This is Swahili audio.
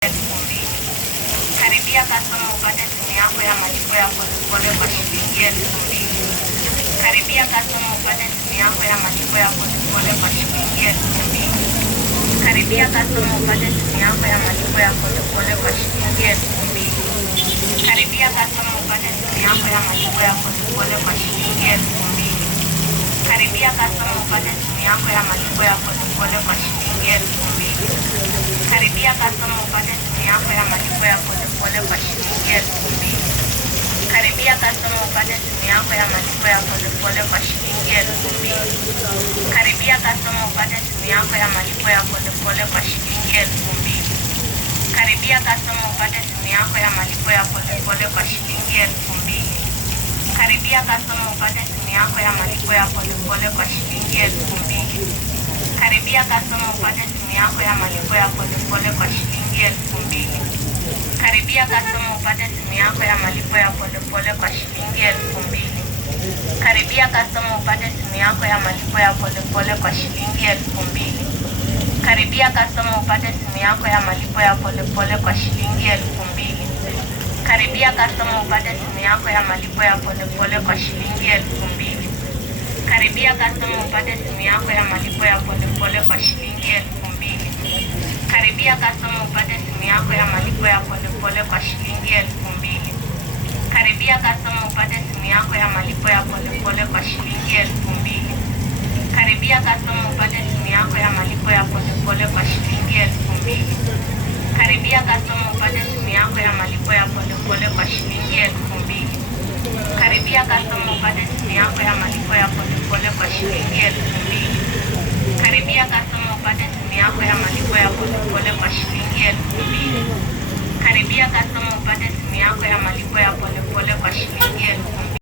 10,000. Karibia customer upate simu yako ya malipo ya polepole kwa shilingi 2,000. Karibia customer upate simu yako ya malipo ya polepole kwa shilingi 2,000. Karibia customer upate simu yako ya malipo ya polepole kwa shilingi 2,000. Karibia customer upate simu yako ya malipo ya polepole kwa shilingi 2,000. Karibia customer upate simu yako ya malipo ya polepole kwa shilingi 2,000. Karibia customer upate simu yako ya malipo ya polepole kwa shilingi 2,000. Karibia customer upate simu yako ya malipo ya polepole kwa shilingi 2,000. Karibia customer upate simu yako ya malipo ya polepole kwa shilingi 2,000. Karibia customer upate simu yako ya malipo ya polepole kwa shilingi 2,000. Karibia customer upate simu yako ya malipo ya polepole kwa shilingi 2,000. Karibia customer upate simu yako ya malipo ya polepole kwa shilingi 2,000. Karibia customer upate simu yako ya malipo ya polepole kwa shilingi 2,000. Karibia customer upate simu yako ya malipo ya polepole kwa shilingi 2,000. Karibia customer upate simu yako ya malipo ya polepole kwa shilingi 2,000. Karibia customer upate simu yako ya malipo ya polepole kwa shilingi 2,000. Karibia customer upate simu yako ya malipo ya polepole kwa shilingi 2,000. Karibia customer upate simu yako ya malipo ya polepole kwa shilingi 2,000. Karibia customer upate simu yako ya malipo ya polepole kwa shilingi 2,000. Karibia customer upate simu yako ya malipo ya polepole kwa shilingi 2,000. Karibia customer upate simu yako ya malipo ya polepole kwa shilingi 2,000. Karibia customer upate simu yako ya malipo ya polepole kwa shilingi 2,000. Karibia customer upate simu yako ya malipo ya polepole kwa shilingi 2,000.